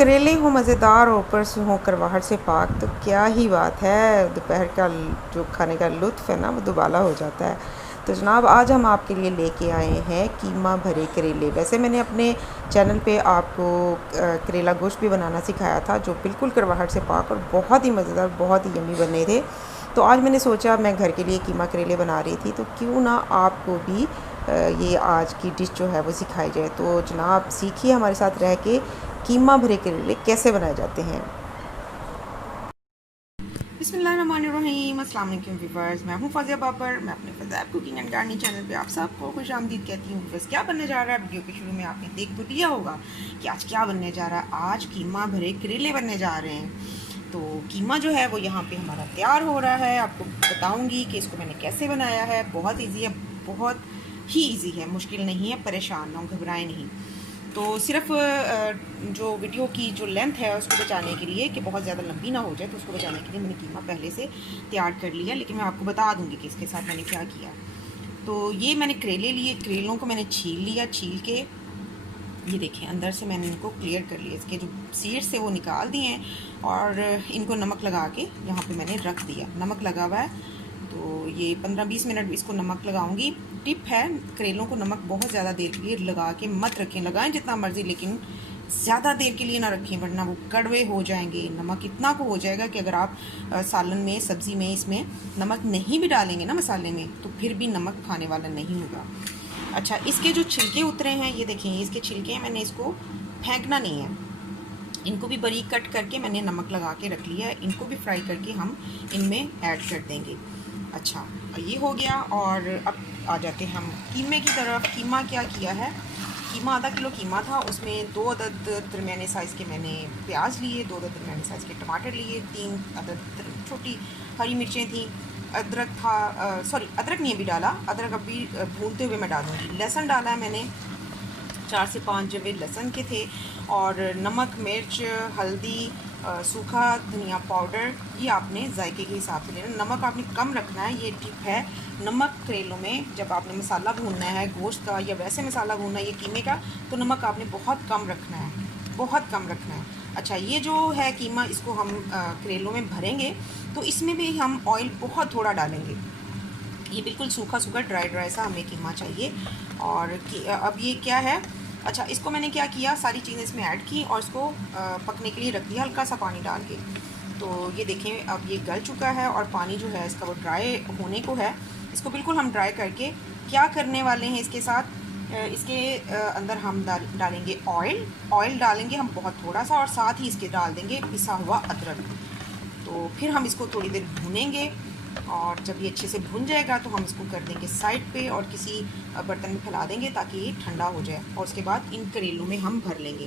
करेले हों मज़ेदार और ऊपर से हों करवाहट से पाक तो क्या ही बात है। दोपहर का जो खाने का लुत्फ़ है ना वो दुबाला हो जाता है। तो जनाब आज हम आपके लिए लेके आए हैं कीमा भरे करेले। वैसे मैंने अपने चैनल पे आपको करेला गोश्त भी बनाना सिखाया था जो बिल्कुल करवाहट से पाक और बहुत ही मज़ेदार, बहुत ही यम्मी बने थे। तो आज मैंने सोचा मैं घर के लिए कीमा करेले बना रही थी तो क्यों ना आपको भी ये आज की डिश जो है वो सिखाई जाए। तो जनाब सीखिए हमारे साथ रह के कीमा भरे करेले कैसे बनाए जाते हैं। बिस्मिल्लाहिर्रहमानिर्रहीम, अस्सलाम वालेकुम व्यूअर्स, मैं हूं फाजिया बाबर। मैं अपने फज़ैब कुकिंग एंड गार्डनिंग चैनल पे आप सबको खुश आमदीद कहती हूँ। व्यूअर्स, क्या बनने जा रहा है वीडियो के शुरू में आपने देख तो लिया होगा कि आज क्या बनने जा रहा है। आज कीमा भरे करेले बनने जा रहे हैं। तो कीमा जो है वो यहाँ पे हमारा तैयार हो रहा है। आपको बताऊँगी कि इसको मैंने कैसे बनाया है। बहुत ईजी है, बहुत ही ईजी है, मुश्किल नहीं है। परेशान ना हो, घबराएं नहीं। तो सिर्फ जो वीडियो की जो लेंथ है उसको बचाने के लिए कि बहुत ज़्यादा लंबी ना हो जाए, तो उसको बचाने के लिए मैंने कीमा पहले से तैयार कर लिया। लेकिन मैं आपको बता दूंगी कि इसके साथ मैंने क्या किया। तो ये मैंने करेले लिए, करेलों को मैंने छील लिया। छील के ये देखें अंदर से मैंने इनको क्लियर कर लिया, इसके जो सीड्स से वो निकाल दिए हैं और इनको नमक लगा के यहाँ पे मैंने रख दिया। नमक लगा हुआ है तो ये 15-20 मिनट इसको नमक लगाऊंगी। टिप है, करेलों को नमक बहुत ज़्यादा देर के लिए लगा के मत रखें। लगाएं जितना मर्ज़ी, लेकिन ज़्यादा देर के लिए ना रखें वरना वो कड़वे हो जाएंगे। नमक इतना को हो जाएगा कि अगर आप सालन में, सब्ज़ी में इसमें नमक नहीं भी डालेंगे ना मसाले में, तो फिर भी नमक खाने वाला नहीं होगा। अच्छा, इसके जो छिलके उतरे हैं ये देखें, इसके छिलके हैं, मैंने इसको फेंकना नहीं है। इनको भी बारीक कट करके मैंने नमक लगा के रख लिया है। इनको भी फ्राई करके हम इनमें ऐड कर देंगे। अच्छा, ये हो गया। और अब आ जाते हैं हम कीमे की तरफ। कीमा क्या किया है, कीमा आधा किलो कीमा था, उसमें 2 अदद दरमियाने साइज़ के मैंने प्याज लिए, 2 अदद दरमियाने साइज़ के टमाटर लिए, 3 अदद छोटी हरी मिर्चें थी, अदरक था, सॉरी अदरक नहीं अभी डाला, अदरक अभी भूनते हुए मैं डालूँगी। लहसुन डाला है मैंने, 4 से 5 जवे लहसुन के थे। और नमक, मिर्च, हल्दी, सूखा धनिया पाउडर, ये आपने जायके के हिसाब से लेना। नमक आपने कम रखना है, ये टिप है। नमक करेलों में जब आपने मसाला भूनना है गोश्त का या वैसे मसाला भूनना है ये कीमे का, तो नमक आपने बहुत कम रखना है, बहुत कम रखना है। अच्छा, ये जो है कीमा, इसको हम करेलों में भरेंगे तो इसमें भी हम ऑयल बहुत थोड़ा डालेंगे। ये बिल्कुल सूखा सूखा ड्राई ड्राई सा हमें कीमा चाहिए। और अब ये क्या है, अच्छा इसको मैंने क्या किया, सारी चीज़ें इसमें ऐड की और इसको पकने के लिए रख दिया हल्का सा पानी डाल के। तो ये देखें अब ये गल चुका है और पानी जो है इसका वो ड्राई होने को है। इसको बिल्कुल हम ड्राई करके क्या करने वाले हैं, इसके साथ इसके अंदर हम डालेंगे ऑयल। ऑयल डालेंगे हम बहुत थोड़ा सा और साथ ही इसके डाल देंगे पिसा हुआ अदरक। तो फिर हम इसको थोड़ी देर भूनेंगे और जब ये अच्छे से भुन जाएगा तो हम इसको कर देंगे साइड पे और किसी बर्तन में फैला देंगे ताकि ये ठंडा हो जाए। और उसके बाद इन करेलों में हम भर लेंगे।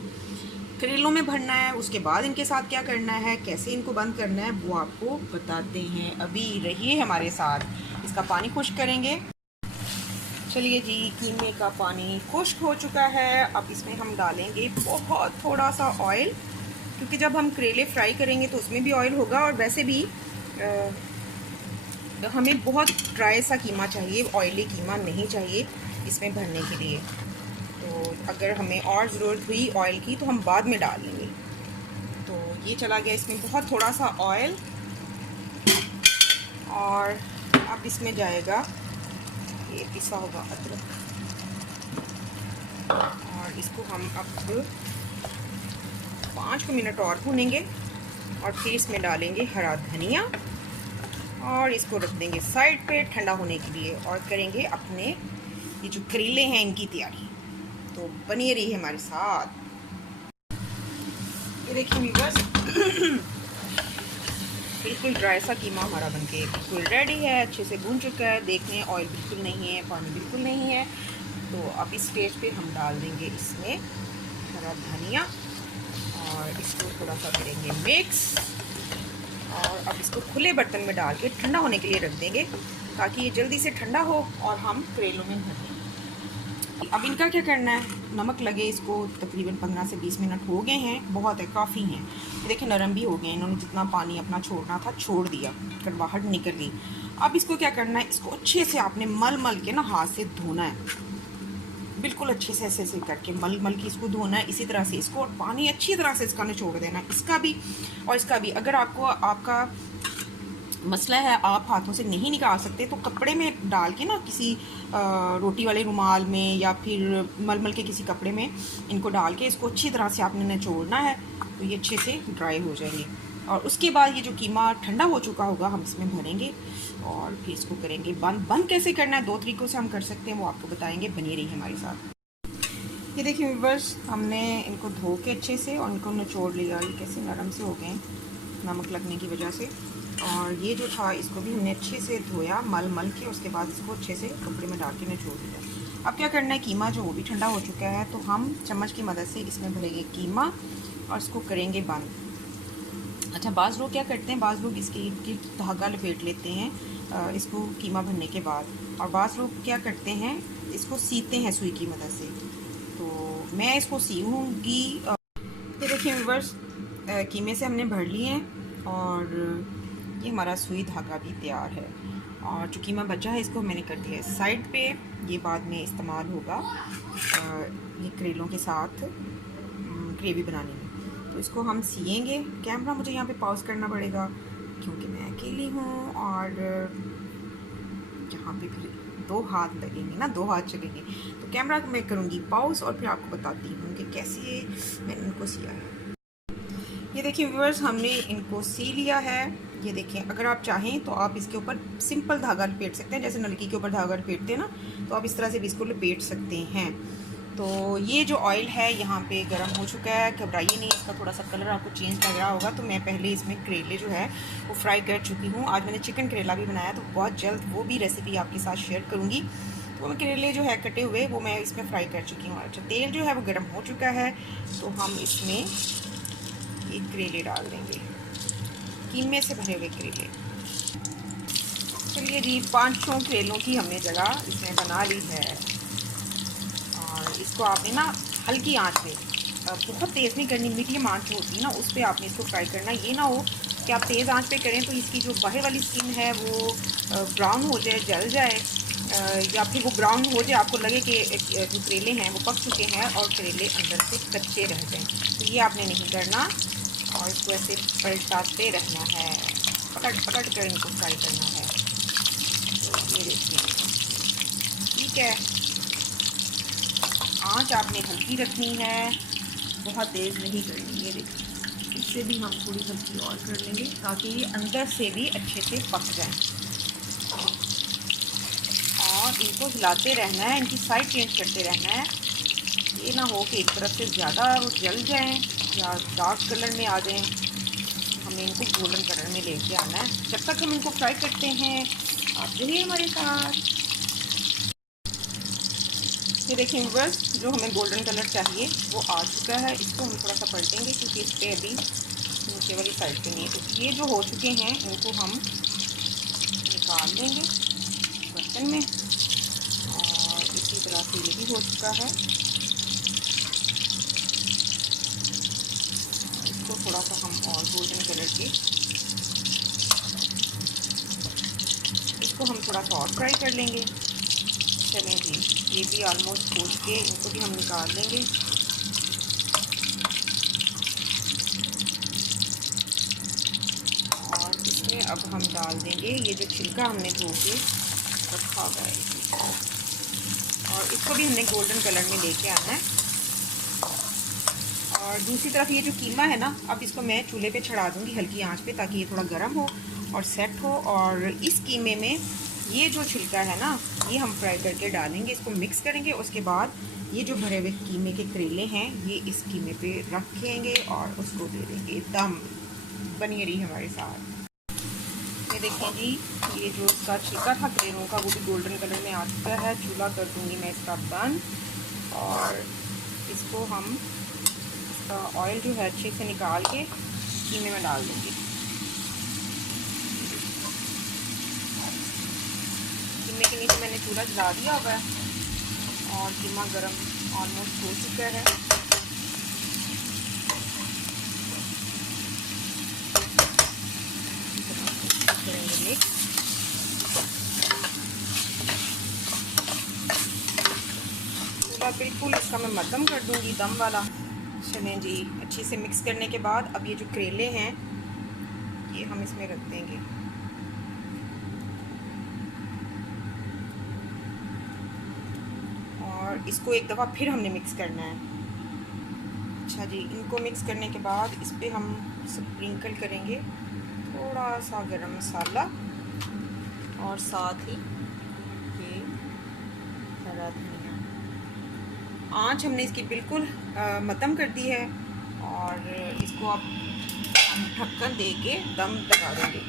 करेलों में भरना है, उसके बाद इनके साथ क्या करना है, कैसे इनको बंद करना है, वो आपको बताते हैं। अभी रहिए हमारे साथ, इसका पानी खुश्क करेंगे। चलिए जी, कीमे का पानी खुश्क हो चुका है। अब इसमें हम डालेंगे बहुत थोड़ा सा ऑयल, क्योंकि जब हम करेले फ्राई करेंगे तो उसमें भी ऑयल होगा। और वैसे भी हमें बहुत ड्राई सा कीमा चाहिए, ऑयली कीमा नहीं चाहिए इसमें भरने के लिए। तो अगर हमें और ज़रूरत हुई ऑयल की तो हम बाद में डाल लेंगे। तो ये चला गया इसमें बहुत थोड़ा सा ऑयल। और अब इसमें जाएगा ये पिसा हुआ अदरक और इसको हम अब 5 मिनट और भूनेंगे। और फिर इसमें डालेंगे हरा धनिया और इसको रख देंगे साइड पे ठंडा होने के लिए और करेंगे अपने ये जो करेले हैं इनकी तैयारी। तो बनिए रहिए हमारे साथ। ये देखिए व्यूअर्स, बिल्कुल ड्राई सा कीमा हमारा बनके बिल्कुल रेडी है, अच्छे से भून चुका है। देखने ऑयल बिल्कुल नहीं है, पानी बिल्कुल नहीं है। तो अब इस स्टेज पे हम डाल देंगे इसमें हरा धनिया और इसको थोड़ा सा करेंगे मिक्स। और अब इसको खुले बर्तन में डाल के ठंडा होने के लिए रख देंगे ताकि ये जल्दी से ठंडा हो और हम करेलों में भर दें। अब इनका क्या करना है, नमक लगे इसको तकरीबन 15 से 20 मिनट हो गए हैं, बहुत है, काफ़ी हैं। ये देखिए नरम भी हो गए, इन्होंने जितना पानी अपना छोड़ना था छोड़ दिया, कड़वाहट निकल गई। अब इसको क्या करना है, इसको अच्छे से आपने मल मल के ना हाथ से धोना है। बिल्कुल अच्छे से ऐसे करके मल मल के इसको धोना है इसी तरह से इसको, और पानी अच्छी तरह से इसका निचोड़ देना है, इसका भी और इसका भी। अगर आपको आपका मसला है आप हाथों से नहीं निकाल सकते तो कपड़े में डाल के ना, किसी रोटी वाले रुमाल में या फिर मलमल के किसी कपड़े में इनको डाल के इसको अच्छी तरह से आपने निचोड़ना है, तो ये अच्छे से ड्राई हो जाएंगे। और उसके बाद ये जो कीमा ठंडा हो चुका होगा हम इसमें भरेंगे और फिर इसको करेंगे बंद। बंद कैसे करना है, 2 तरीक़ों से हम कर सकते हैं, वो आपको बताएंगे, बनी रही हमारे साथ। ये देखिए व्यूअर्स, हमने इनको धो के अच्छे से और इनको निचोड़ लिया, ये कैसे नरम से हो गए नमक लगने की वजह से। और ये जो था इसको भी हमने अच्छे से धोया मल मल के, उसके बाद इसको अच्छे से कपड़े में डाल के निचोड़ लिया। अब क्या करना है, कीमा जो वो भी ठंडा हो चुका है तो हम चम्मच की मदद से इसमें भरेंगे कीमा और इसको करेंगे बंद। अच्छा, बाज़ लोग क्या करते हैं, बाज़ लोग इसकी धागा लपेट लेते हैं इसको कीमा भरने के बाद, और बाज़ लोग क्या करते हैं इसको सीते हैं सुई की मदद से। तो मैं इसको सीऊँगी। ये देखिए व्यूअर्स, कीमे से हमने भर लिए हैं और ये हमारा सुई धागा भी तैयार है। और जो कीमा बचा है इसको मैंने कर दिया है साइड पे, ये बाद में इस्तेमाल होगा ये करेलों के साथ ग्रेवी बनाने में। तो इसको हम सिएंगे। कैमरा मुझे यहाँ पे पॉज करना पड़ेगा क्योंकि मैं अकेली हूँ और यहाँ पे फिर 2 हाथ लगेंगे ना, 2 हाथ चलेंगे, तो कैमरा मैं करूँगी पॉज और फिर आपको बताती हूँ कि कैसे मैंने इनको सिया है। ये देखिए व्यूअर्स, हमने इनको सी लिया है। ये देखें, अगर आप चाहें तो आप इसके ऊपर सिंपल धागा लपेट सकते हैं, जैसे नलकी के ऊपर धागा लपेटते हैं ना, तो आप इस तरह से भी इसको लपेट सकते हैं। तो ये जो ऑयल है यहाँ पे गर्म हो चुका है, घबराइए नहीं, इसका थोड़ा सा कलर आपको चेंज लग रहा होगा। तो मैं पहले इसमें करेले जो है वो फ्राई कर चुकी हूँ। आज मैंने चिकन करेला भी बनाया, तो बहुत जल्द वो भी रेसिपी आपके साथ शेयर करूँगी। तो मैं करेले जो है कटे हुए वो मैं इसमें फ्राई कर चुकी हूँ। अच्छा, तेल जो है वो गर्म हो चुका है, तो हम इसमें ये करेले डाल देंगे, कीमे से भरे हुए करेले। चलिए जी, 500 करेलों की हमने जगह इसमें बना ली है। और इसको आपने ना हल्की आंच पे, बहुत तेज़ नहीं करनी, मीडियम आंच होती है ना उस पर आपने इसको फ्राई करना। ये ना हो कि आप तेज़ आंच पे करें तो इसकी जो बाहर वाली स्किन है वो ब्राउन हो जाए, जल जाए, या फिर वो ब्राउन हो जाए, आपको लगे कि जो करेले हैं वो पक चुके हैं और करेले अंदर से कच्चे रह जाएं। तो ये आपने नहीं करना और इसको ऐसे पलटाते रहना है, पलट पलट कर इनको फ्राई करना है। तो ये देखिए, ठीक है, आंच आपने हल्की रखनी है, बहुत तेज़ नहीं करनी। ये देखिए, इससे भी हम थोड़ी हल्की और कर लेंगे ताकि ये अंदर से भी अच्छे से पक जाए। और इनको हिलाते रहना है, इनकी साइड चेंज करते रहना है। ये ना हो कि एक तरफ से ज़्यादा वो जल जाएं या डार्क कलर में आ जाएं। हमें इनको गोल्डन कलर में लेके आना है। जब तक हम इनको फ्राई करते हैं आप रहिए हमारे साथ। ये देखिए व्यूअर्स, जो हमें गोल्डन कलर चाहिए वो आ चुका है। इसको हम थोड़ा सा पलटेंगे क्योंकि इस पर अभी नीचे वाली साइड पे नहीं है। तो ये जो हो चुके हैं इनको हम निकाल देंगे बर्तन में। और इसी तरह से ये भी हो चुका है। इसको थोड़ा सा हम और गोल्डन कलर के, इसको हम थोड़ा सा और फ्राई कर लेंगे। चलें जी, ये भी ऑलमोस्ट हो चुके, इनको भी हम निकाल देंगे। और इसमें अब हम डाल देंगे ये जो छिलका हमने धो के रखा हुआ है, और इसको भी हमने गोल्डन कलर में लेके आना है। और दूसरी तरफ ये जो कीमा है ना, अब इसको मैं चूल्हे पे चढ़ा दूँगी हल्की आंच पे ताकि ये थोड़ा गर्म हो और सेट हो। और इस कीमे में ये जो छिलका है ना, ये हम फ्राई करके डालेंगे, इसको मिक्स करेंगे। उसके बाद ये जो भरे हुए कीमे के करेले हैं ये इस कीमे पे रखेंगे और उसको दे देंगे दम। बनी रही हमारे साथ। ये देखें जी, ये जो इसका छिलका था करेलों का वो भी गोल्डन कलर में आ चुका है। चूल्हा कर दूँगी मैं इसका बंद और इसको हम, इसका ऑयल जो है अच्छे से निकाल के कीमे में डाल देंगे। कीमे के नीचे मैंने चूल्हा जला दिया हुआ है और कीमा गरम ऑलमोस्ट हो चुका है। चूल्हा इसका मैं मध्यम कर दूँगी दम वाला। चलें जी, अच्छे से मिक्स करने के बाद अब ये जो करेले हैं ये हम इसमें रख देंगे। और इसको एक दफ़ा फिर हमने मिक्स करना है। अच्छा जी, इनको मिक्स करने के बाद इस पर हम स्प्रिंकल करेंगे थोड़ा सा गरम मसाला और साथ ही ये हरा धनिया। आँच हमने इसकी बिल्कुल मध्यम कर दी है और इसको अब हम ढक्कन दे के दम लगा देंगे।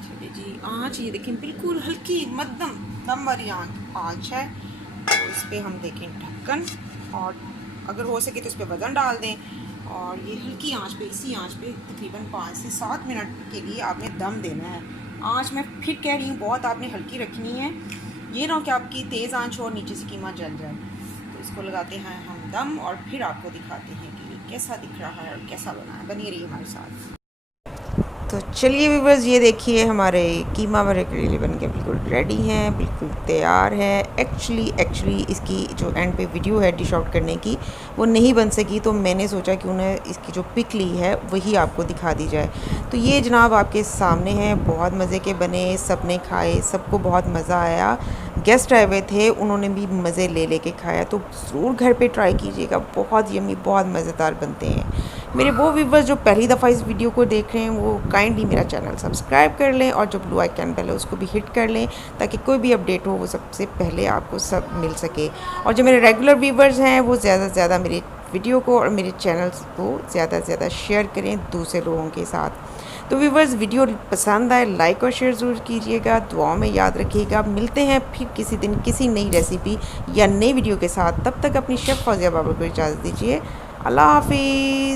चलिए जी, आँच ये देखें बिल्कुल हल्की मध्यम दम वाली आँच है। तो इस पर हम देखें ढक्कन, और अगर हो सके तो इस पर वज़न डाल दें और ये हल्की आंच पे, इसी आंच पे तकरीबन 5 से 7 मिनट के लिए आपने दम देना है। आंच मैं फिर कह रही हूँ बहुत आपने हल्की रखनी है, ये ना हो कि आपकी तेज़ आंच हो और नीचे से कीमा जल जाए। तो इसको लगाते हैं हम दम और फिर आपको दिखाते हैं कि ये कैसा दिख रहा है और कैसा बना है। बनी रही हमारे साथ। तो चलिए व्यूअर्स, ये देखिए हमारे कीमा वाले करेले बन के बिल्कुल रेडी हैं, बिल्कुल तैयार है। एक्चुअली इसकी जो एंड पे वीडियो है डिश आउट करने की वो नहीं बन सकी, तो मैंने सोचा कि उन्हें इसकी जो पिक ली है वही आपको दिखा दी जाए। तो ये जनाब आपके सामने है, बहुत मज़े के बने, सब ने खाए, सबको बहुत मज़ा आया। गेस्ट आए हुए थे, उन्होंने भी मज़े ले के खाया। तो ज़रूर घर पे ट्राई कीजिएगा, बहुत यम्मी, बहुत मज़ेदार बनते हैं। मेरे वो व्यूवर्स जो पहली दफ़ा इस वीडियो को देख रहे हैं वो काइंडली मेरा चैनल सब्सक्राइब कर लें और जो ब्लू आइकन बेल है उसको भी हिट कर लें, ताकि कोई भी अपडेट हो वो सबसे पहले आपको सब मिल सके। और जो मेरे रेगुलर व्यूवर्स हैं वो ज़्यादा से ज़्यादा मेरे वीडियो को और मेरे चैनल्स को ज़्यादा से ज़्यादा शेयर करें दूसरे लोगों के साथ। तो व्यूवर्स, वीडियो पसंद आए लाइक और शेयर ज़रूर कीजिएगा, दुआओं में याद रखिएगा। मिलते हैं फिर किसी दिन किसी नई रेसिपी या नई वीडियो के साथ। तब तक अपनी शेफ़ फौजिया बाबर को इजाज़त दीजिए। अल्लाह हाफिज़।